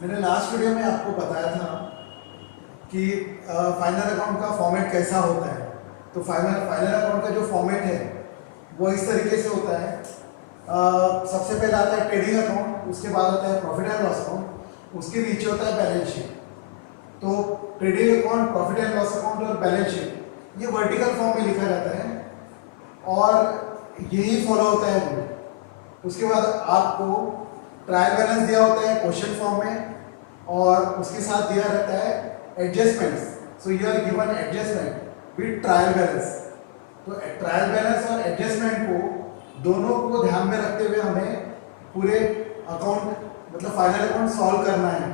मैंने last video में आपको बताया था कि फाइनल अकाउंट का फॉर्मेट कैसा होता है। तो फाइनल अकाउंट का जो फॉर्मेट है वो इस तरीके से होता है। सबसे पहले आता है ट्रेडिंग अकाउंट, उसके बाद आता है प्रॉफिट एंड लॉस अकाउंट, उसके नीचे होता है बैलेंस शीट। तो trading account, profit and loss account और बैलेंस शीट ये वर्टिकल फॉर्म में लिखा जाता है और यही फॉलो होता है रूल। उसके बाद आपको ट्रायल बैलेंस दिया होता है क्वेश्चन फॉर्म में और उसके साथ दिया रहता है adjustments. So you are given adjustment with trial balance. तो ट्रायल बैलेंस और एडजस्टमेंट को दोनों को ध्यान में रखते हुए हमें पूरे अकाउंट मतलब फाइनल अकाउंट सॉल्व करना है।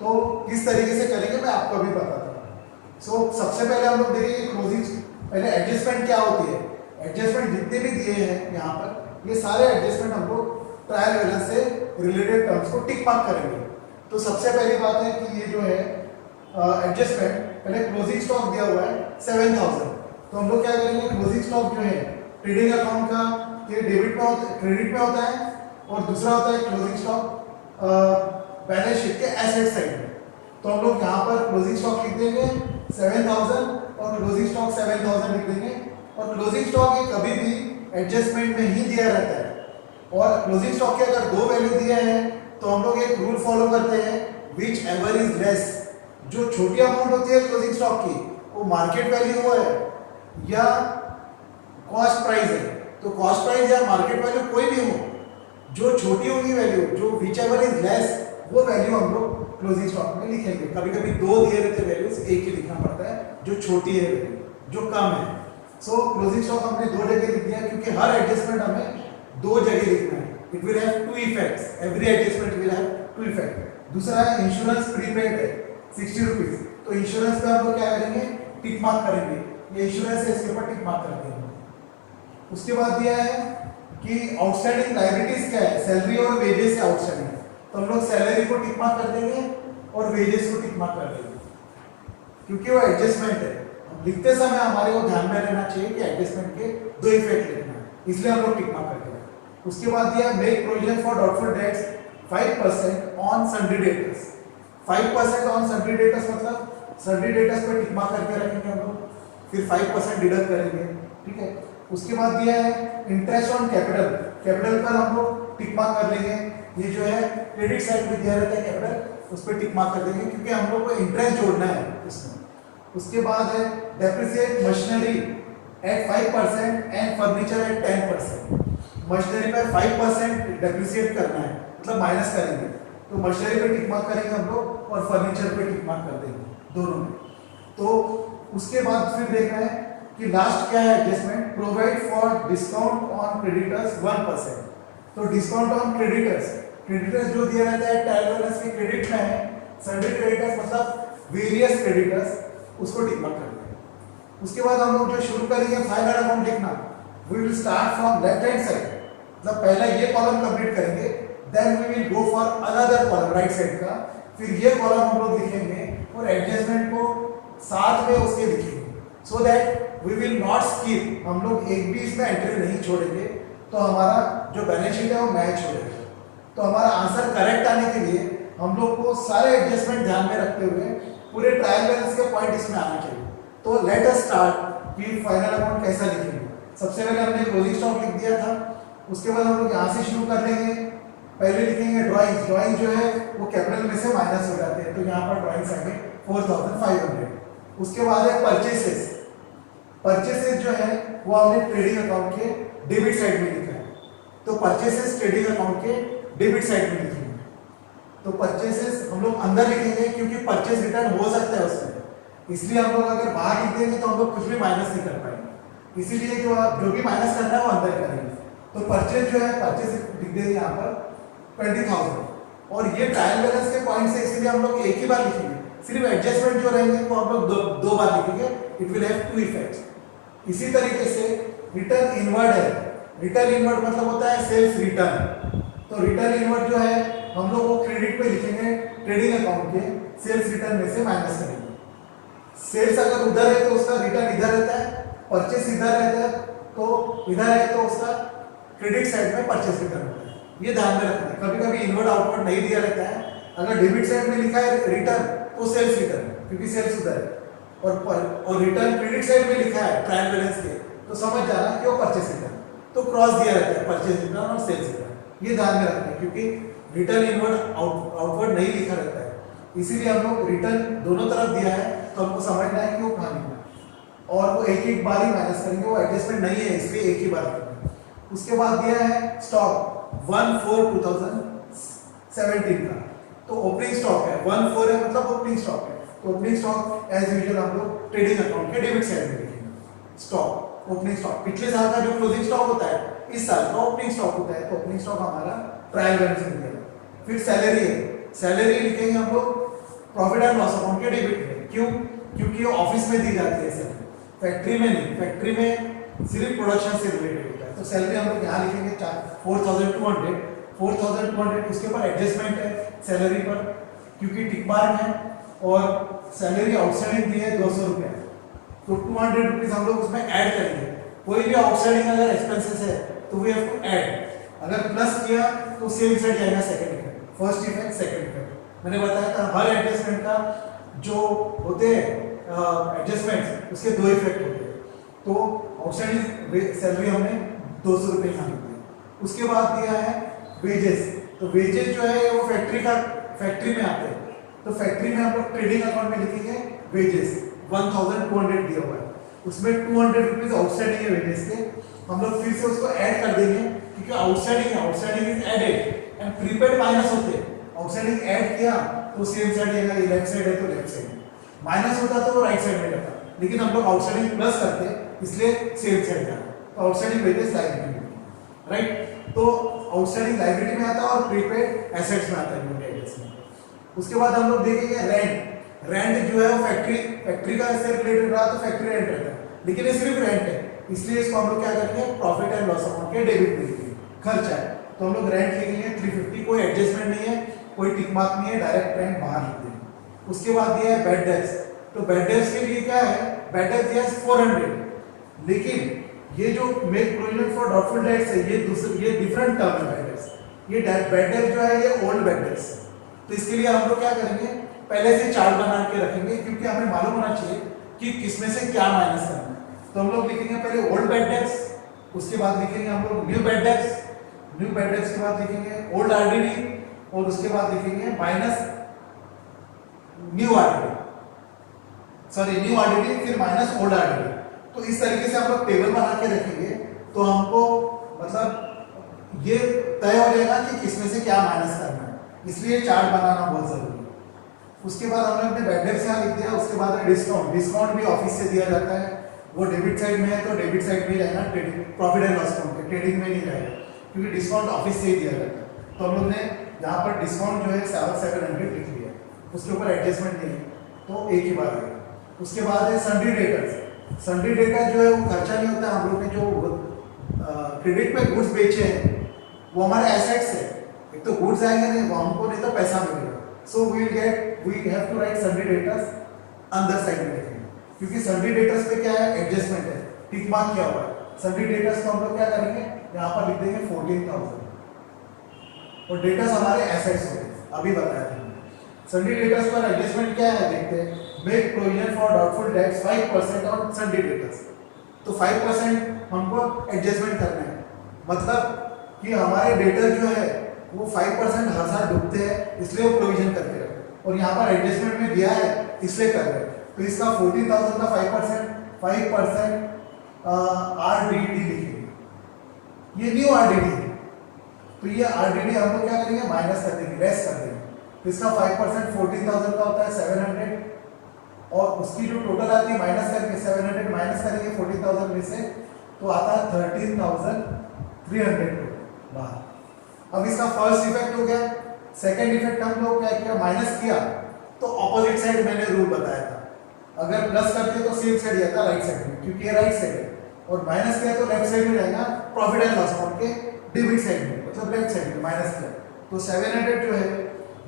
तो किस तरीके से करेंगे मैं आपको अभी बताता हूँ। सो सबसे पहले हम लोग देखेंगे क्लोजिंग। पहले एडजस्टमेंट क्या होती है। एडजस्टमेंट जितने भी दिए हैं यहाँ पर, ये सारे एडजस्टमेंट हम लोग ट्रायल बैलेंस से रिलेटेड टर्म्स को टिक मार्क करेंगे। तो सबसे पहली बात है कि ये जो है एडजस्टमेंट, पहले क्लोजिंग स्टॉक दिया हुआ है 7000। तो हम लोग क्या करेंगे, क्लोजिंग स्टॉक जो है ट्रेडिंग अकाउंट का ये क्रेडिट में होता है और दूसरा होता है क्लोजिंग स्टॉक बैलेंस शीट के एसेट साइड में। तो हम लोग यहाँ पर क्लोजिंग स्टॉक लिख देंगे 7000 और क्लोजिंग स्टॉक 7000 लिख देंगे। और क्लोजिंग स्टॉक ये कभी भी एडजस्टमेंट में ही दिया रहता है। और क्लोजिंग स्टॉक के अगर दो वैल्यू दिए हैं तो हम लोग एक रूल फॉलो करते हैं, विच एवर इज लेस। जो छोटी अमाउंट होती है क्लोजिंग स्टॉक की वो मार्केट वैल्यू हो है या कॉस्ट प्राइस है, तो कॉस्ट प्राइस या मार्केट वैल्यू कोई भी हो, जो छोटी होगी वैल्यू, जो विच एवर इज लेस, वो वैल्यू हम लोग क्लोजिंग स्टॉक में लिखेंगे। कभी कभी दो दिए रहते वैल्यूज, एक ही लिखना पड़ता है जो छोटी है वैल्यू, जो कम है। सो क्लोजिंग स्टॉक हमने दो जगह लिख दिया क्योंकि हर एडजस्टमेंट हमें दो जगह लिखना है। It will have two effects, every adjustment will have two effect. दूसरा है इंश्योरेंस प्रीपेड है 60 रुपीज। तो इंश्योरेंस पे हम लोग क्या करेंगे, टिक मार्क करेंगे। ये इंश्योरेंस है, इसके ऊपर टिक मार्क कर देंगे। उसके बाद दिया है कि आउटस्टैंडिंग लायबिलिटीज क्या है, सैलरी और वेजेस से आउटस्टैंडिंग। तो हम लोग सैलरी को टिक मार्क कर देंगे और वेजेस को टिक मार्क कर देंगे क्योंकि वो एडजस्टमेंट है। लिखते समय हमारे को ध्यान में रहना चाहिए कि एडजस्टमेंट के दो इफेक्ट लिखना है, इसलिए हम लोग टिक मार्क करते हैं। उसके बाद दिया make provision for doubtful debts 5% on sundry debtors. 5% on sundry debtors मतलब सन्ड्री डेटर्स पे टिक मार्क करके रखेंगे हम लोग, फिर 5% डिडक्ट करेंगे। ठीक है। उसके बाद दिया है इंटरेस्ट ऑन कैपिटल। कैपिटल पर हम लोग टिक मार्क कर लेंगे। ये जो है क्रेडिट साइड में दिया रहता है कैपिटल, उस पर टिक मार्क कर देंगे क्योंकि हम लोग को इंटरेस्ट जोड़ना है इसमें। उसके बाद है depreciate machinery at 5% and furniture at 10%। Machinery पे 5% डेप्रिसिएट करना है, मतलब माइनस करेंगे। तो मशीनरी पे टिक मार्क करेंगे हम लोग और फर्नीचर पे टिक मार्क कर देंगे, दोनों में। तो उसके बाद फिर देखना है कि लास्ट क्या है adjustment, provide for discount on creditors 1%। तो डिस्काउंट ऑन क्रेडिटर्स, क्रेडिटर्स जो दिया रहता है ट्रायल बैलेंस के क्रेडिट में है, सन्ड्री क्रेडिटर्स मतलब वेरियस क्रेडिटर्स, उसको टिक मार्क कर देंगे। उसके बाद हम लोग जो शुरू करेंगे फाइनल अकाउंट लिखना, we will start from left hand side. मतलब पहले ये कॉलम कंप्लीट करेंगे, then we will go for another column right side का, फिर ये कॉलम हम लोग लिखेंगे और एडजस्टमेंट को साथ में उसके लिखेंगे, so that we will not skip. हम लोग एक भी इसमें एंट्री नहीं छोड़ेंगे, तो हमारा जो बैलेंस शीट है वो मैच हो जाएगा। तो हमारा आंसर करेक्ट आने के लिए हम लोग को सारे एडजस्टमेंट ध्यान में रखते हुए पूरे ट्रायल बैलेंस के पॉइंट इसमें आना चाहिए। तो लेट अस स्टार्ट कि फाइनल अकाउंट कैसा लिखेंगे। सबसे पहले हमने क्लोजिंग स्टॉक लिख दिया था, उसके बाद हम लोग यहाँ से शुरू कर लेंगे। पहले लिखेंगे ड्राइंग्स। ड्राइंग जो है वो कैपिटल में से माइनस हो जाते हैं, तो यहाँ पर ड्राइंग्स आएंगे 4500। उसके बाद है परचेसेस। परचेसेस जो है वो हमने ट्रेडिंग अकाउंट के डेबिट साइड में लिखा है, तो परचेसेस ट्रेडिंग अकाउंट के डेबिट साइड में लिखेंगे। तो परचेसेस हम लोग अंदर लिखेंगे क्योंकि परचेस रिटर्न हो सकता है उसमें, इसलिए हम लोग अगर बाहर लिख देंगे तो हम लोग कुछ भी माइनस नहीं कर पाएंगे। इसीलिए जो भी माइनस करना है वो अंदर करेंगे। तो परचेज जो है, परचेज लिख देंगे यहाँ पर 20,000। और ये ट्रायल बैलेंस के पॉइंट से इसीलिए हम लोग एक ही बार लिखेंगे, सिर्फ एडजस्टमेंट जो रहेंगे वो हम लोग दो बार लिखेंगे। It will have two effects. इसी तरीके से रिटर्न इनवर्ड है। रिटर्न इनवर्ड मतलब होता है सेल्स रिटर्न। तो रिटर्न इनवर्ड जो है हम लोग वो क्रेडिट पे लिखेंगे, ट्रेडिंग अकाउंट के सेल्स रिटर्न में से माइनस करेंगे। सेल्स अगर उधर है तो उसका रिटर्न इधर रहता है, परचेस इधर रहता है तो इधर है तो उसका क्रेडिट साइड में परचेस रिटर्न होता है। ये ध्यान में रखना है। कभी कभी इनवर्ड आउटवर्ड नहीं दिया रहता है, अगर डेबिट साइड में लिखा है रिटर्न तो सेल्स रिटर्न, क्योंकि सेल्स उधर है, और रिटर्न क्रेडिट साइड में लिखा है ट्रायल बैलेंस के तो समझ जाना कि वो परचेस रिटर्न, तो क्रॉस दिया रहता है परचेस रिटर्न और सेल्स रिटर्न, ये ध्यान में रखना है क्योंकि रिटर्न इनवर्ड आउटवर्ड नहीं लिखा रहता है, इसीलिए हम लोग रिटर्न दोनों तरफ दिया है तो हमको समझना है कि वो कहाँ लिखना है, और वो एक एक बार ही माइनस करेंगे, वो एडजस्टमेंट नहीं है इसलिए एक ही बार करेंगे। उसके बाद दिया है स्टॉक 1/4/2017 का, तो ओपनिंग स्टॉक है 1/4 है मतलब ओपनिंग स्टॉक है, तो ओपनिंग स्टॉक एज यूजुअल हम लोग ट्रेडिंग अकाउंट के डेबिट साइड में लिखेंगे। स्टॉक ओपनिंग स्टॉक पिछले साल का जो क्लोजिंग स्टॉक होता है इस साल का ओपनिंग स्टॉक होता है, तो ओपनिंग स्टॉक हमारा ट्रायल बैलेंस में दिया। फिर सैलरी है, सैलरी लिखेंगे हम लोग प्रॉफिट एंड लॉस अकाउंट के डेबिट में, क्यों? क्योंकि ये ऑफिस में दी जाती है सैलरी, फैक्ट्री में नहीं, फैक्ट्री में सिर्फ प्रोडक्शन से रिलेटेड होता है, तो सैलरी हम लोग यहाँ लिखेंगे 4,200, उसके ऊपर एडजस्टमेंट है सैलरी पर क्योंकि टिक मार्क है, और सैलरी आउटस्टैंडिंग दी है 200 रुपये, तो 200 रुपीज हम लोग उसमें ऐड करेंगे। कोई भी आउटस्टैंडिंग अगर एक्सपेंसेस है तो वी हैव टू ऐड, अगर प्लस किया तो सेम साइड जाएगा second effect, first effect second effect. मैंने बताया था हर एडजस्टमेंट का जो होते हैं एडजस्टमेंट्स उसके दो इफेक्ट होते हैं, तो आउटस्टैंडिंग सैलरी हमने 200 रुपये यहाँ लिख दिया। उसके बाद दिया है वेजेस, तो वेजेस जो है वो फैक्ट्री में आते हैं, तो फैक्ट्री में हम लोग ट्रेडिंग अकाउंट में लिखेंगे वेजेस 1200 दिया हुआ है, उसमें 200 रुपीज आउटस्टैंडिंग है वेजेस के, हम लोग फिर से उसको ऐड कर देंगे क्योंकि आउटस्टैंडिंग है, outstanding is added and prepaid minus होते हैं, आउटस्टैंडिंग ऐड किया तो सेम साइड जाएगा, ये लेफ्ट साइड है तो लेफ्ट साइड, माइनस होता तो वो राइट साइड में जाता, लेकिन हम लोग आउटस्टैंडिंग प्लस करते इसलिए सेम साइड जाता, तो आउटस्टैंडिंग वेजेस लायबिलिटी में, राइट, तो आउटस्टैंडिंग लायबिलिटी में आता है और प्रीपेड एसेट्स में आता है यूनिट में। उसके बाद हम लोग देखेंगे रेंट, रेंट जो है वो फैक्ट्री का से रिलेटेड रहा तो फैक्ट्री रेंट रहता है, लेकिन ये सिर्फ रेंट है इसलिए इसको हम लोग क्या करेंगे प्रॉफिट एंड लॉस अकाउंट के डेबिट में लिखेंगे, खर्चा है तो हम लोग रेंट लिखेंगे 350, कोई एडजस्टमेंट नहीं है, कोई टिक मार्क नहीं है, डायरेक्ट रेंट बाहर लिख देंगे। उसके बाद दिया है बैड डेट्स, तो बैड डेट्स के लिए क्या है, बैड डेट्स दिया है 400, लेकिन ये जो make provision for doubtful debts है ये डिफरेंट टर्म है बैड डेट्स, ये बैड डेट जो है ये ओल्ड बैड डेट्स है, तो इसके लिए हम लोग क्या करेंगे पहले से चार्ट बना के रखेंगे क्योंकि हमें मालूम होना चाहिए कि किसमें से क्या माइनस करना है, तो हम लोग लिखेंगे पहले ओल्ड बैड डेट्स, उसके बाद लिखेंगे हम लोग new bad debts, new bad debts के बाद लिखेंगे ओल्ड आरडीडी, और उसके बाद लिखेंगे minus new RDD, sorry new RDD फिर माइनस ओल्ड आरडीडी, तो इस तरीके से हम लोग टेबल बना के रखेंगे तो हमको मतलब ये तय हो जाएगा कि किसमें से क्या माइनस करना है, इसलिए चार्ट बनाना बहुत जरूरी है। उसके बाद हमने अपने बैड डेट्स यहाँ लिख दिया, उसके बाद डिस्काउंट, डिस्काउंट भी ऑफिस से दिया जाता है, वो डेबिट साइड में है तो डेबिट साइड में रहेगा, trading profit and loss account के ट्रेडिंग में नहीं रहेगा क्योंकि डिस्काउंट ऑफिस से ही दिया जाता है, तो हम लोग ने यहाँ पर डिस्काउंट जो है 700 लिख लिया, उसके ऊपर एडजस्टमेंट नहीं है तो एक ही बार आएगा। उसके बाद है सन्ड्री डेटर्स, सन्ड्री डेटर जो है वो खर्चा नहीं होता, हम लोग ने जो क्रेडिट पे गुड्स बेचे हैं वो हमारे एसेट्स है, एक तो गुड्स आएंगे नहीं वो हमको नहीं तो पैसा मिलेगा, so we have to write sundry debtors अंदर साइड में लिखेंगे क्योंकि सन्ड्री डेटर्स पे क्या है एडजस्टमेंट है, टिक मार्क किया हुआ है, सन्ड्री डेटर्स को हम लोग क्या करेंगे यहाँ पर लिख देंगे 14,000, और डेटर्स हमारे एसेट्स होते हैं, अभी बताया था। सन्ड्री डेटर्स पर एडजस्टमेंट क्या है देखते हैं, make provision for doubtful debts 5% on sundry debtors, तो 5% हमको एडजस्टमेंट करना है, मतलब कि हमारे डेटर जो है वो 5% हर साल डूबते हैं इसलिए वो प्रोविजन करते हैं, और यहाँ पर एडजस्टमेंट में दिया है इसलिए कर रहे हैं, तो इसका 14,000 का 5% आरडीडी लिखेंगे, ये न्यू आरडीडी है, तो ये आरडीडी हम लोग क्या करेंगे माइनस कर देंगे, लेस कर देंगे, तो इसका 5% 14,000 का होता है 700, और उसकी जो टोटल आती है माइनस करके 700 माइनस करेंगे 14,000 में से तो आता है 13,300 बाहर। अब इसका फर्स्ट इफेक्ट हो गया, सेकंड इफेक्ट हम लोग क्या किया माइनस किया तो ऑपोजिट साइड मैंने रूल बताया था, अगर प्लस करते तो सेम साइड जाता राइट साइड में क्योंकि ये राइट साइड है, और माइनस किया तो लेफ्ट साइड में रहेगा प्रॉफिट एंड लॉस अकाउंट के डेबिट साइड में, मतलब लेफ्ट साइड में माइनस किया तो 700 जो है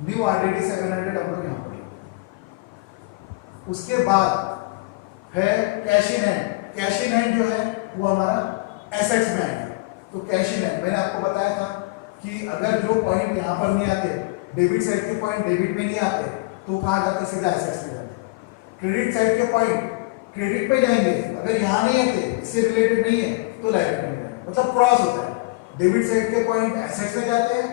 न्यू आरडीडी 700 हम लोग यहाँ पर। उसके बाद है cash in hand, cash in hand जो है वो हमारा एसेट्स में आएगा, तो कैश इन हैंड मैंने आपको बताया था कि अगर जो पॉइंट यहाँ पर नहीं आते, डेबिट साइड के पॉइंट डेबिट में नहीं आते, तो कहाँ जाते, सीधा एसेट्स में जाते। क्रेडिट साइड के पॉइंट क्रेडिट पे जाएंगे, अगर यहाँ नहीं आते, इससे रिलेटेड नहीं है, तो लाइबिलिटी में जाएंगे। मतलब क्रॉस होता है, डेबिट साइड के पॉइंट एसेट्स में जाते हैं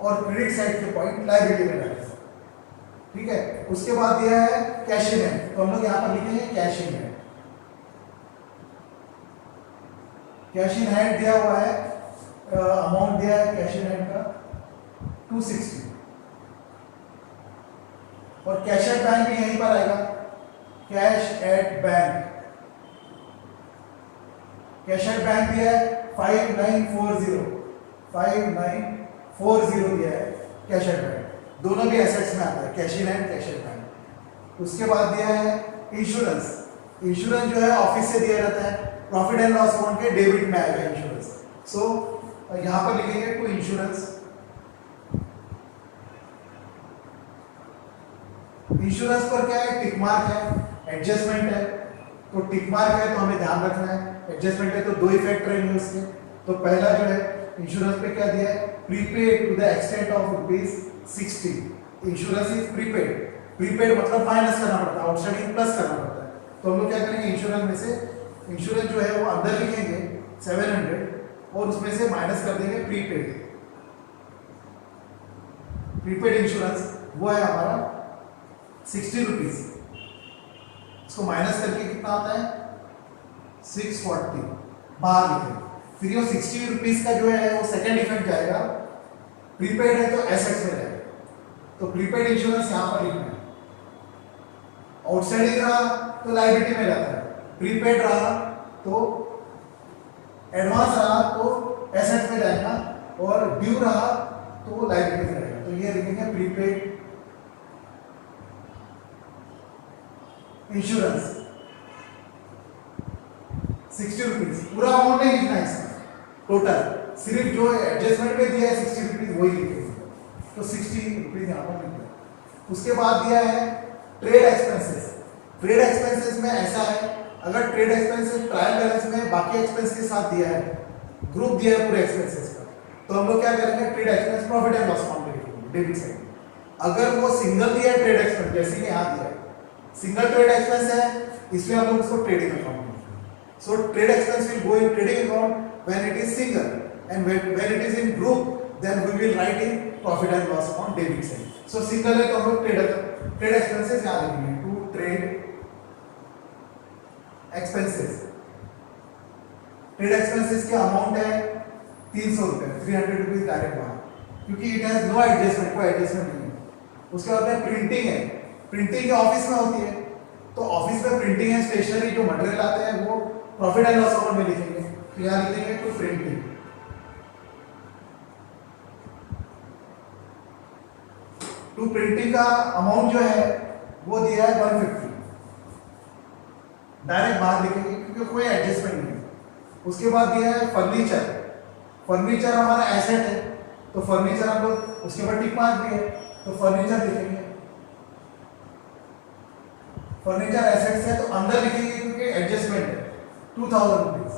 और क्रेडिट साइड के पॉइंट लाइबिलिटी में जाते हैं। ठीक है, उसके बाद दिया है कैश इन हैंड, तो हम लोग यहाँ पर लिखेंगे cash in hand. Cash in hand दिया हुआ है, अमाउंट दिया है कैश इन हैंड का 260, और कैश एट बैंक भी यहीं पर आएगा, cash at bank. Cash at bank दिया है 5940, 5940 दिया है कैश एट बैंक, दोनों भी एसेट्स में आता है, cash in hand, cash at bank. उसके बाद दिया है इंश्योरेंस। इंश्योरेंस जो है ऑफिस से दिया जाता है, प्रॉफिट एंड लॉस अकाउंट के डेबिट में आएगा इंश्योरेंस। सो यहां पर लिखेंगे टू इंश्योरेंस। इंश्योरेंस पर क्या है, टिक मार्क है, एडजस्टमेंट है, तो टिक मार्क है तो हमें ध्यान रखना है, एडजस्टमेंट है तो दो इफेक्ट रहेंगे उसके। तो पहला जो है इंश्योरेंस पे क्या दिया है, prepaid to the extent of ₹60। Insurance is prepaid, prepaid मतलब माइनस करना पड़ता है, आउटस्टैंडिंग प्लस करना पड़ता है। तो हम लोग क्या करेंगे, इंश्योरेंस में से इंश्योरेंस जो है वो अंदर लिखेंगे 700 और उसमें से माइनस कर देंगे प्रीपेड। प्रीपेड इंश्योरेंस वो है हमारा 60 रुपीज, इसको माइनस करके कितना आता है 640 बाहर लिखेंगे। फिर ये 60 रुपीज का जो है वो सेकंड इफेक्ट जाएगा, प्रीपेड है तो एसेट्स में जाएगा, तो प्रीपेड इंश्योरेंस यहां पर लिखना है। आउटस्टैंडिंग रहा तो लायबिलिटी में जाता है, प्रीपेड रहा तो एडवांस रहा तो एसेट्स में जाएगा, और ड्यू रहा तो लायबिलिटी में जाएगा। तो ये लिखेंगे प्रीपेड इंश्योरेंस 60 रुपीज। पूरा अमाउंट नहीं लिखना है इसका, टोटल सिर्फ जो एडजस्टमेंट में दिया है 60 रुपीज वही लिखेंगे, तो 60 रुपीज यहाँ पर लिखते हैं। उसके बाद दिया है ट्रेड एक्सपेंसेस। ट्रेड एक्सपेंसेस में ऐसा है, अगर ट्रेड एक्सपेंसेस ट्रायल बैलेंस में बाकी एक्सपेंस के साथ दिया है, ग्रुप दिया है पूरे एक्सपेंसेस का, तो हम लोग क्या करेंगे, trade expense profit and loss account में लिखेंगे डेबिट साइड। अगर वो सिंगल दिया है ट्रेड एक्सपेंस, जैसे कि यहाँ दिया है सिंगल ट्रेड एक्सपेंस है, इसलिए हम लोग उसको ट्रेडिंग अकाउंट में। So trade expense will go in trading account when it is single, and when it is in group then we will write in profit and loss account debit side. So single है तो हम लोग trade expenses यहाँ लिखेंगे, to trade expenses. Trade expenses के amount है 300 रुपए, 300 rupees direct बाहर, क्योंकि इट हैज नो एडजस्टमेंट, कोई एडजस्टमेंट नहीं है। उसके बाद में प्रिंटिंग है, प्रिंटिंग ऑफिस में होती है, तो ऑफिस में प्रिंटिंग है, स्टेशनरी जो मटेरियल आते हैं वो प्रॉफिट एंड लॉस अकाउंट में लिखेंगे, तो यहाँ लिखेंगे टू प्रिंटिंग। टू प्रिंटिंग का अमाउंट जो है वो दिया है 150, डायरेक्ट बाहर लिखेंगे क्योंकि कोई एडजस्टमेंट नहीं है। उसके बाद दिया है फर्नीचर। फर्नीचर हमारा एसेट है, तो फर्नीचर हम लोग उसके बाद टिक मार्क भी है, तो फर्नीचर लिखेंगे। फर्नीचर एसेट्स है तो अंदर लिखेंगे क्योंकि एडजस्टमेंट है 2000 रुपीज।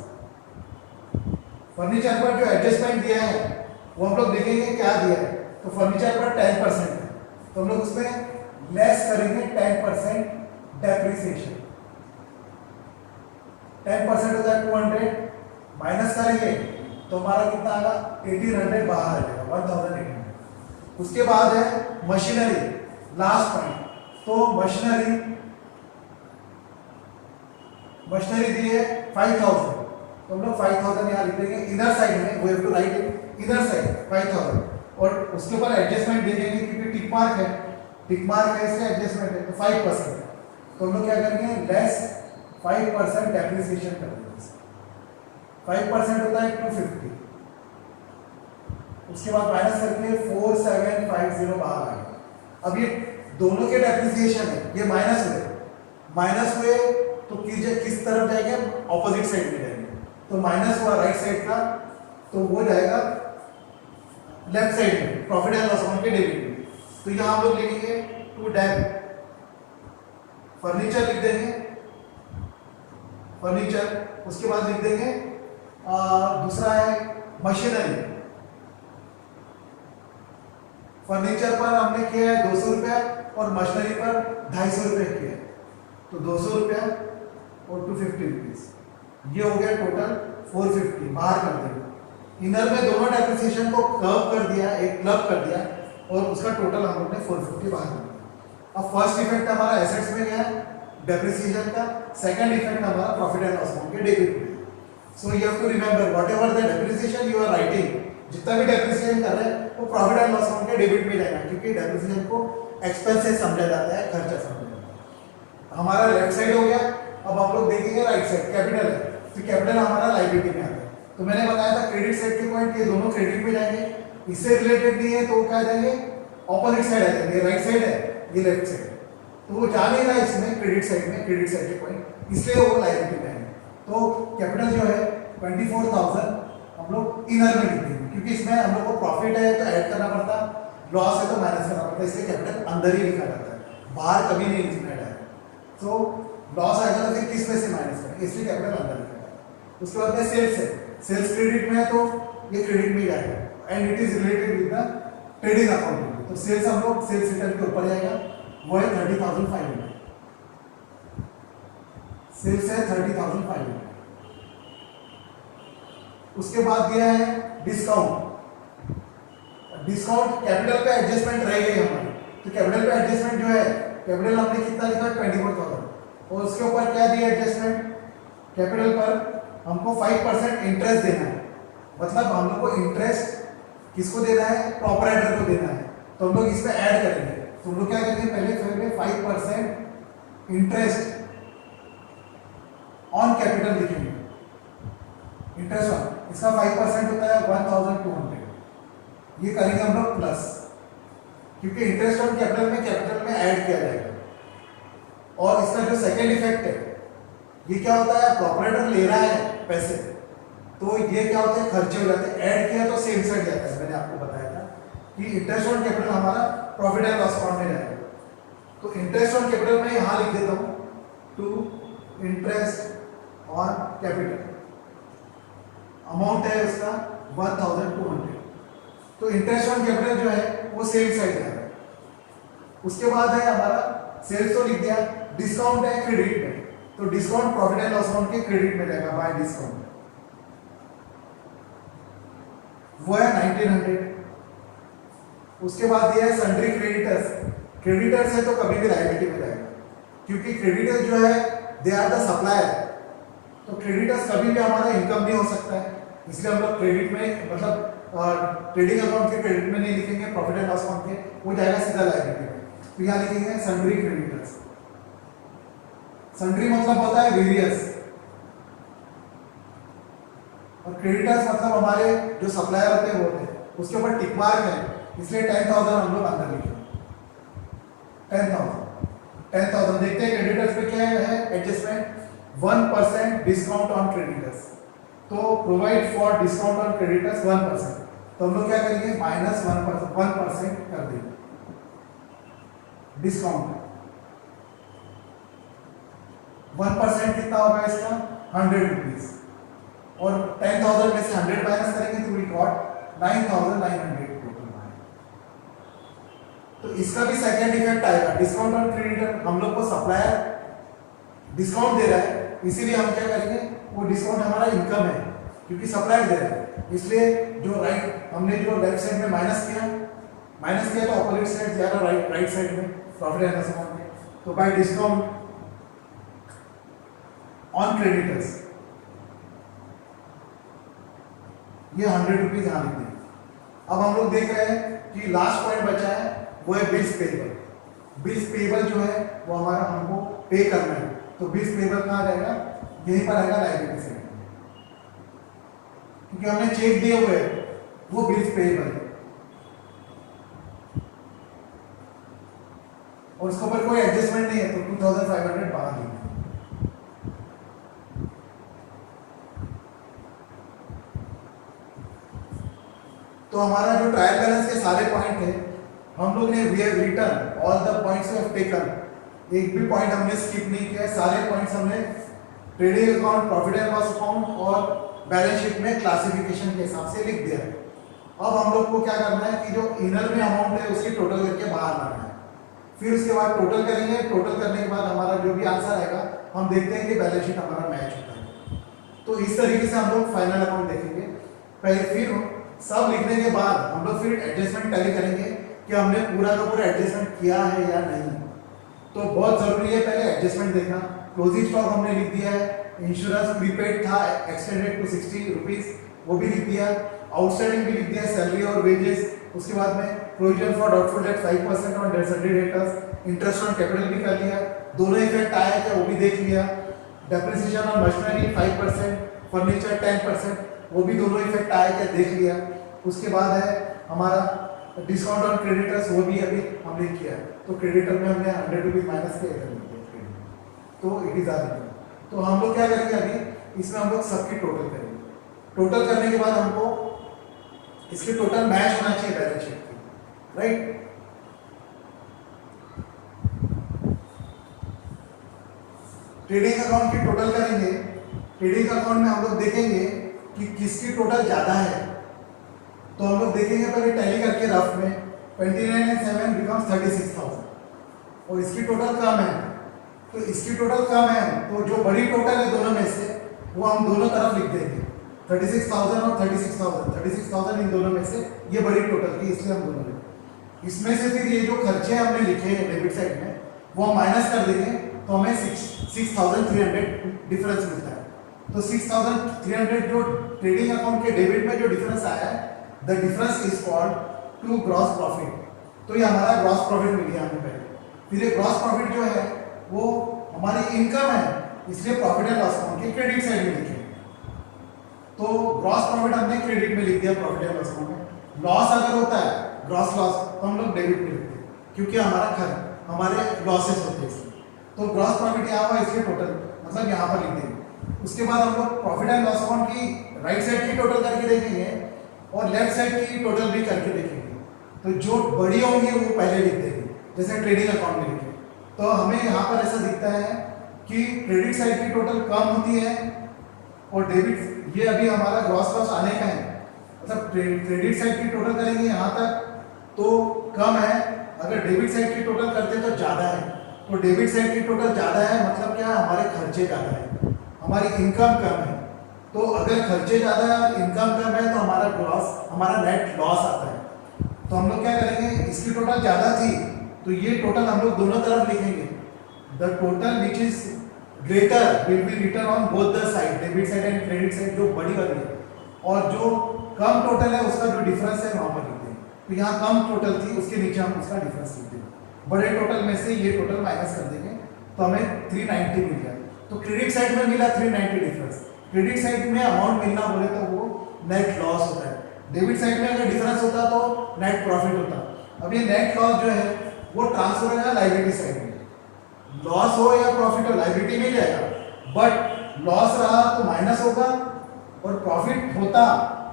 फर्नीचर पर जो एडजस्टमेंट दिया है वो हम लोग देखेंगे क्या दिया है, तो फर्नीचर पर 10% है, तो हम लोग उसमें लेस करेंगे 10% डेप्रिसिएशन। 10% होता है 200, माइनस करेंगे तो हमारा कितना आएगा 1800 बाहर आ जाएगा 1800। उसके बाद है मशीनरी, लास्ट पॉइंट। तो मशीनरी दी है 5000, तो हम लोग 5000 यहाँ लिख देंगे इनर साइड में, we have to write in inner side 5000, और उसके ऊपर एडजस्टमेंट देंगे क्योंकि टिक मार्क है, टिक मार्क है इसलिए एडजस्टमेंट है, तो 5%। तो हम लोग क्या करेंगे, लेस 5% डेप्रिसिएशन कर देंगे। 5% होता है 250, उसके बाद माइनस करके 4750 बाहर आएगा। अब ये दोनों के डेप्रिसिएशन है, ये माइनस हुए तो किस तरफ जाएंगे, ऑपोजिट साइड में जाएंगे, तो माइनस हुआ राइट साइड का तो वो जाएगा लेफ्ट साइड में, प्रॉफिट एंड लॉस अकाउंट के डेबिट में। तो यहां हम लोग लिखेंगे टू डेबिट। फर्नीचर लिख देंगे फर्नीचर, उसके बाद लिख देंगे दूसरा है मशीनरी। फर्नीचर पर हमने किया है 200 रुपया और मशीनरी पर 250 रुपये किया है, तो 200 रुपया और 250 रुपीज, ये हो गया टोटल 450। बाहर कर देंगे, इनर में दोनों डेप्रिसिएशन को कर्व कर दिया, एक क्लब कर दिया और उसका टोटल हम लोग ने 450 बाहर कर दिया। अब फर्स्ट इफेक्ट हमारा एसेट्स में गया डेप्रिसिएशन का, सेकंड इफेक्ट हमारा प्रॉफिट एंड लॉस अकाउंट के डेबिट में। So you have to remember whatever the depreciation you are writing, जितना भी डेप्रिसिएशन कर रहे हैं वो प्रॉफिट एंड लॉस अकाउंट के डेबिट में जाएगा, क्योंकि डेप्रिसिएशन को एक्सपेंसेस समझा जाता है, खर्चा समझा जाता है। हमारा लेफ्ट साइड हो गया। अब हम लोग देखेंगे राइट साइड, कैपिटल है, तो कैपिटल हमारा लायबिलिटी में आता है। तो मैंने बताया था क्रेडिट साइड के पॉइंट ये दोनों क्रेडिट में जाएंगे, इससे रिलेटेड नहीं है तो क्या जाएंगे, ऑपोजिट साइड आ जाएंगे, राइट साइड है ये लेफ्ट साइड, तो वो जा नहीं रहा इसमें क्रेडिट साइड में, क्रेडिट साइड के पॉइंट, इसलिए वो लायबिलिटी में आएंगे। तो कैपिटल जो है 24,000 हम लोग इनर में लिख देंगे, क्योंकि इसमें हम लोग को प्रॉफिट है तो ऐड करना पड़ता, लॉस है तो माइनस करना पड़ता, इसलिए कैपिटल अंदर ही लिखा जाता है, बाहर कभी नहीं लिखना है। तो लॉस आएगा तो फिर किस में से माइनस करेंगे, इसलिए कैपिटल अंदर लिखा जाता है। उसके बाद में सेल्स है, सेल्स क्रेडिट में है तो ये क्रेडिट में जाएगा and it is related with the trading account. तो सेल्स हम लोग सेल्स रिटर्न के ऊपर जाएगा, वो है 30,500, सेल्स है 30,500। उसके बाद दिया है डिस्काउंट, डिस्काउंट कैपिटल पे एडजस्टमेंट रह गई हमारी, तो कैपिटल पे एडजस्टमेंट जो है, कैपिटल हमने कितना लिखा 24,000 और उसके ऊपर क्या दिया एडजस्टमेंट, कैपिटल पर हमको 5% इंटरेस्ट देना है, मतलब हम लोग को इंटरेस्ट किसको देना है, प्रॉपराइटर को देना है, तो हम लोग इसमें ऐड करेंगे। तो हम लोग क्या करेंगे, पहले 5% इंटरेस्ट ऑन कैपिटल लिखेंगे, इंटरेस्ट ऑन, इसका 5% होता है 1,200, ये करेंगे हम लोग प्लस, क्योंकि इंटरेस्ट ऑन कैपिटल में ऐड किया जाएगा। और इसका जो सेकेंड इफेक्ट है, ये क्या होता है, प्रॉपराइटर ले रहा है पैसे, तो ये क्या होता है, खर्चे हो जाते हैं, ऐड किया तो सेम साइड जाता है। मैंने आपको बताया था कि इंटरेस्ट ऑन कैपिटल हमारा प्रॉफिट एंड लॉस अकाउंट में जाएगा, तो इंटरेस्ट ऑन कैपिटल में यहां लिख देता हूं to interest on capital, amount है उसका 1,200, तो इंटरेस्ट ऑन कैपिटल जो है वो सेम साइड जाएगा। उसके बाद है हमारा सेल्स, तो लिख दिया, डिस्काउंट है क्रेडिट में, तो discount profit and loss account के क्रेडिट में जाएगा बाय डिस्काउंट, वो है 1900। उसके बाद दिया है सन्ड्री क्रेडिटर्स, क्रेडिटर्स है तो कभी भी लायबिलिटी में जाएगा, क्योंकि क्रेडिटर्स जो है दे आर द सप्लायर, तो क्रेडिटर्स कभी भी हमारा इनकम नहीं हो सकता है, इसलिए हम लोग क्रेडिट में, मतलब ट्रेडिंग अकाउंट के क्रेडिट में नहीं लिखेंगे, प्रॉफिट एंड लॉस अकाउंट के, वो जाएगा सीधा लायबिलिटी में। तो यहाँ लिखेंगे सन्ड्री क्रेडिटर्स, सन्ड्री मतलब होता है वेरियस, और क्रेडिटर्स मतलब हमारे जो सप्लायर होते हैं वो होते हैं, उसके ऊपर टिक मार्क है, इसलिए 10,000 हम लोग अंदर लिखेंगे, 10,000 देखते हैं क्रेडिटर्स पे क्या है एडजस्टमेंट, 1% डिस्काउंट ऑन क्रेडिटर्स, तो provide for discount on creditors 1%, तो हम लोग क्या करेंगे -1% कर देंगे डिस्काउंट, 1% कितना होगा इसका 100 रुपीज, और 10,000 में से 100 माइनस करेंगे तो वी गॉट 9,900 टोटल। तो इसका भी सेकंड इफेक्ट आएगा, डिस्काउंट ऑन क्रेडिटर, हम लोग को सप्लायर डिस्काउंट दे रहा है, इसीलिए हम क्या करेंगे, वो डिस्काउंट हमारा इनकम है, क्योंकि सप्लायर दे रहा है, इसलिए जो राइट हमने जो लेफ्ट साइड में माइनस किया तो ऑपोजिट साइड जा रहा राइट साइड में प्रॉफिट एंड लॉस अकाउंट में, तो बाय डिस्काउंट ऑन क्रेडिटर्स ये 100 रुपीज यहाँ लिख देंगे। अब हम लोग देख रहे हैं कि लास्ट पॉइंट बचा है वो है बिल्स पेबल। बिल्स पेबल जो है वो हमारा हमको पे करना है, तो बिल्स पेबल कहाँ जाएगा, यहीं पर आएगा लायबिलिटी साइड में, क्योंकि हमने चेक दिए हुए वो बिल्स पेबल है और उसके ऊपर कोई एडजस्टमेंट नहीं है, तो 2,500 बाहर लिखेंगे। तो हमारा जो ट्रायल बैलेंस के सारे पॉइंट है हम लोग ने we have written all the points we have taken, एक भी पॉइंट हमने स्किप नहीं किया, सारे पॉइंट्स हमने trading account, profit and loss account और बैलेंस शीट में क्लासिफिकेशन के हिसाब से लिख दिया है। अब हम लोग को क्या करना है कि जो इनर में अमाउंट है उसकी टोटल करके बाहर लाना है। फिर उसके बाद टोटल करेंगे, टोटल करने के बाद हमारा जो भी आंसर आएगा हम देखते हैं कि बैलेंस शीट हमारा मैच होता है। तो इस तरीके से हम लोग फाइनल अकाउंट देखेंगे। पहले फिर सब लिखने के बाद हम लोग फिर एडजस्टमेंट टैली करेंगे कि हमने पूरा का पूरा एडजस्टमेंट किया है या नहीं। तो बहुत जरूरी है पहले एडजस्टमेंट देखना। क्लोजिंग स्टॉक हमने लिख दिया है, इंश्योरेंस प्रीपेड था एक्सटेंडेड टू 60 रुपीज वो भी लिख दिया, आउटस्टैंडिंग भी लिख दिया, सैलरी और वेजेस। उसके बाद में provision for doubtful debt 5% on Sunday debtors, interest on capital भी कर लिया, दोनों इफेक्ट आया क्या वो भी देख लिया, डेप्रिसिएशन ऑन मशीनरी 5%, फर्नीचर 10% वो भी दोनों इफेक्ट आया क्या देख लिया। उसके बाद है हमारा डिस्काउंट ऑन क्रेडिटर्स, वो भी अभी हमने किया। तो क्रेडिटर में हमने 100 रुपीज माइनस किया इधर लिखा, तो इट इज आर। तो हम लोग क्या करेंगे अभी इसमें हम लोग सबकी टोटल करेंगे। टोटल करने के बाद हमको इसके टोटल मैच होना चाहिए बैलेंस शीट की, राइट। ट्रेडिंग अकाउंट की टोटल करेंगे। ट्रेडिंग अकाउंट में हम लोग देखेंगे कि किसकी टोटल ज्यादा है। तो हम लोग देखेंगे पहले टैली करके रफ में 29 and 7 becomes 36,000 और इसकी टोटल कम है। तो इसकी टोटल कम है तो जो बड़ी टोटल है दोनों में से वो हम दोनों तरफ लिख देंगे, 36,000 और 36,000। 36,000 इन दोनों में से ये बड़ी टोटल थी इसलिए हम दोनों लिखे। इसमें से फिर ये जो खर्चे हमने लिखे हैं डेबिट साइड में वो हम माइनस कर देंगे तो हमें 6,300 डिफरेंस मिलता है। तो 6,300 जो ट्रेडिंग अकाउंट के डेबिट में जो डिफरेंस आया है the difference is called to gross profit. तो ये हमारा ग्रॉस प्रॉफिट मिल गया हमें पहले। फिर ये ग्रॉस प्रॉफिट जो है वो हमारी इनकम है इसलिए प्रॉफिट एंड लॉस अकाउंट के क्रेडिट साइड में लिखे। तो ग्रॉस प्रॉफिट हमने क्रेडिट में लिख दिया प्रॉफिट एंड लॉस अकाउंट में। लॉस अगर होता है ग्रॉस लॉस तो हम लोग डेबिट में लिखते हैं क्योंकि हमारे लॉसेस होते हैं इसलिए। तो ग्रॉस प्रॉफिट यहाँ पर इसलिए टोटल मतलब यहाँ पर लिख देंगे। उसके बाद हम लोग प्रॉफिट एंड लॉस अकाउंट की राइट साइड की टोटल करके देखेंगे और लेफ्ट साइड की टोटल भी करके देखेंगे। तो जो बड़ी होंगी वो पहले लिख देंगे जैसे ट्रेडिंग अकाउंट में लिखे। तो हमें यहाँ पर ऐसा दिखता है कि क्रेडिट साइड की टोटल कम होती है और डेबिट ये अभी हमारा ग्रॉस लॉस आने का है मतलब क्रेडिट साइड की टोटल करेंगे यहाँ तक तो कम है, अगर डेबिट साइड की टोटल करते तो ज़्यादा है। तो डेबिट साइड की टोटल ज़्यादा है मतलब क्या हमारे खर्चे ज़्यादा है, हमारी इनकम कम है। तो अगर खर्चे ज़्यादा है और इनकम कम है तो हमारा नेट लॉस आता है। तो हम लोग क्या करेंगे इसकी टोटल ज़्यादा थी तो ये टोटल हम लोग दोनों तरफ लिखेंगे। The total which is greater will be written on both the side, debit side and credit side जो बड़ी वाली है, और जो कम टोटल है उसका जो डिफरेंस है वहां पर लिख देंगे। तो यहाँ कम टोटल थी उसके नीचे हम उसका डिफरेंस लिख देंगे। बड़े टोटल में से ये टोटल माइनस कर देंगे तो हमें 390 मिल गया। तो क्रेडिट साइड में मिला 390 डिफरेंस। क्रेडिट साइड में अमाउंट मिलना बोले तो वो नेट लॉस होता है, डेबिट साइड में अगर डिफरेंस होता तो नेट प्रॉफिट होता। अब ये नेट लॉस जो है वो ट्रांसफर होगा लायबिलिटी साइड में। लॉस हो या प्रॉफिट हो लायबिलिटी में जाएगा, बट लॉस रहा तो माइनस होगा और प्रॉफिट होता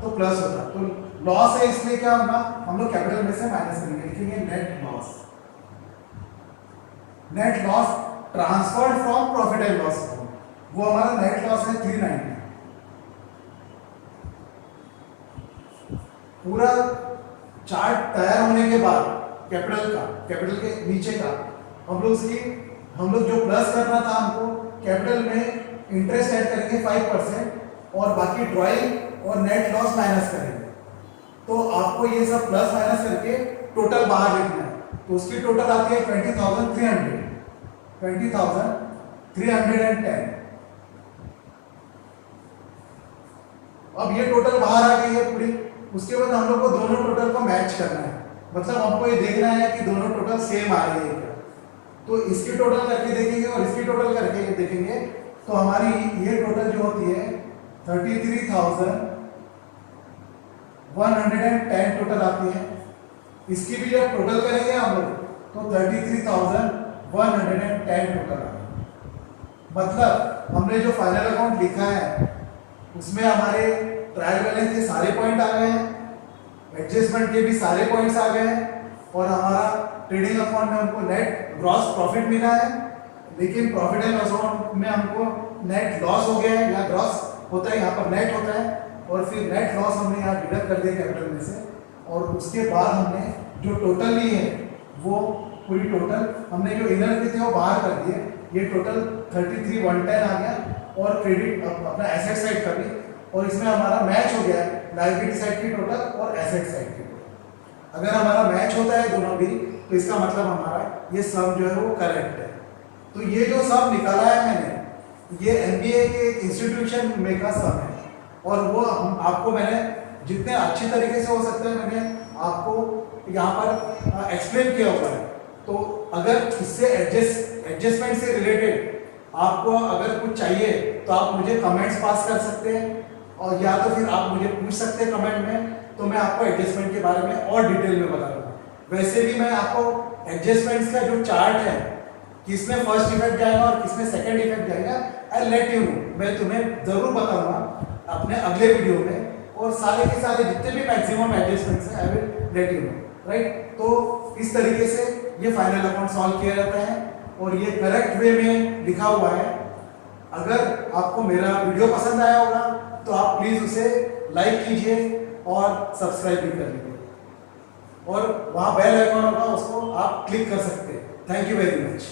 तो प्लस होता। तो लॉस है इसलिए क्या होगा हम लोग कैपिटल में से माइनस करेंगे, लिखेंगे net loss. Net loss transferred from profit and loss account, वो हमारा नेट लॉस है 390। पूरा चार्ट तैयार होने के बाद कैपिटल के नीचे का हम लोग जो प्लस करना था हमको कैपिटल में इंटरेस्ट ऐड करेंगे 5% और बाकी ड्राइंग और नेट लॉस माइनस करेंगे। तो आपको ये सब प्लस माइनस करके टोटल बाहर लिखना है। तो उसकी टोटल आती है 20,310। अब ये टोटल बाहर आ गई है पूरी। उसके बाद हम लोग को दोनों टोटल को मैच करना है, मतलब हमको ये देखना है कि दोनों टोटल सेम आ रही है क्या। तो इसकी टोटल करके देखेंगे और इसकी टोटल करके देखेंगे तो हमारी ये टोटल जो होती है 33,110 टोटल आती है। इसकी भी जब टोटल करेंगे हम लोग तो 33,110 टोटल आती है। मतलब हमने जो फाइनल अकाउंट लिखा है उसमें हमारे ट्रायल बैलेंस के सारे पॉइंट आ गए हैं, एडजस्टमेंट के भी सारे पॉइंट्स आ गए हैं और हमारा ट्रेडिंग अकाउंट में हमको नेट ग्रॉस प्रॉफिट मिला है, लेकिन प्रॉफिट एंड लॉस अकाउंट में हमको नेट लॉस हो गया है। यहाँ ग्रॉस होता है यहाँ पर नेट होता है और फिर नेट लॉस हमने यहाँ डिडक्ट कर दिया कैपिटल में से और उसके बाद हमने जो टोटल ली है वो पूरी टोटल हमने जो इनर के थे वो बाहर कर दिए। ये टोटल 33,110 आ गया और क्रेडिट अपना एसेट साइड का भी, और इसमें हमारा मैच हो गया लायबिलिटी साइड की टोटल और एसेट साइड की टोटल। अगर हमारा मैच होता है दोनों भी तो इसका मतलब हमारा ये सम जो है वो करेक्ट है। तो ये जो सम निकाला है मैंने, ये एमबीए के एक इंस्टीट्यूशन में का सम है, और वो आपको मैंने जितने अच्छी तरीके से हो सकता है मैंने आपको यहाँ पर एक्सप्लेन किया हुआ है। तो अगर इससे एडजस्टमेंट से रिलेटेड आपको अगर कुछ चाहिए तो आप मुझे कमेंट्स पास कर सकते हैं, और या तो फिर आप मुझे पूछ सकते हैं कमेंट में, तो मैं आपको एडजस्टमेंट के बारे में और डिटेल में बता दूंगा। वैसे भी मैं आपको एडजस्टमेंट्स का जो चार्ट है, किसमें फर्स्ट इफेक्ट जाएगा और किसमें सेकंड इफेक्ट जाएगा, आई लेट यू नो, मैं तुम्हें जरूर बताऊंगा अपने अगले वीडियो में, और सारे के सारे जितने भी मैक्सिमम एडजस्टमेंट्स हैं I will let you know, right. तो इस तरीके से ये फाइनल अकाउंट सॉल्व किया जाता है, और ये करेक्ट वे में लिखा हुआ है। अगर आपको मेरा वीडियो पसंद आया होगा तो आप प्लीज़ उसे लाइक कीजिए और सब्सक्राइब भी कर लीजिए, और वहाँ बेल आइकॉन होगा उसको आप क्लिक कर सकते हैं। Thank you very much.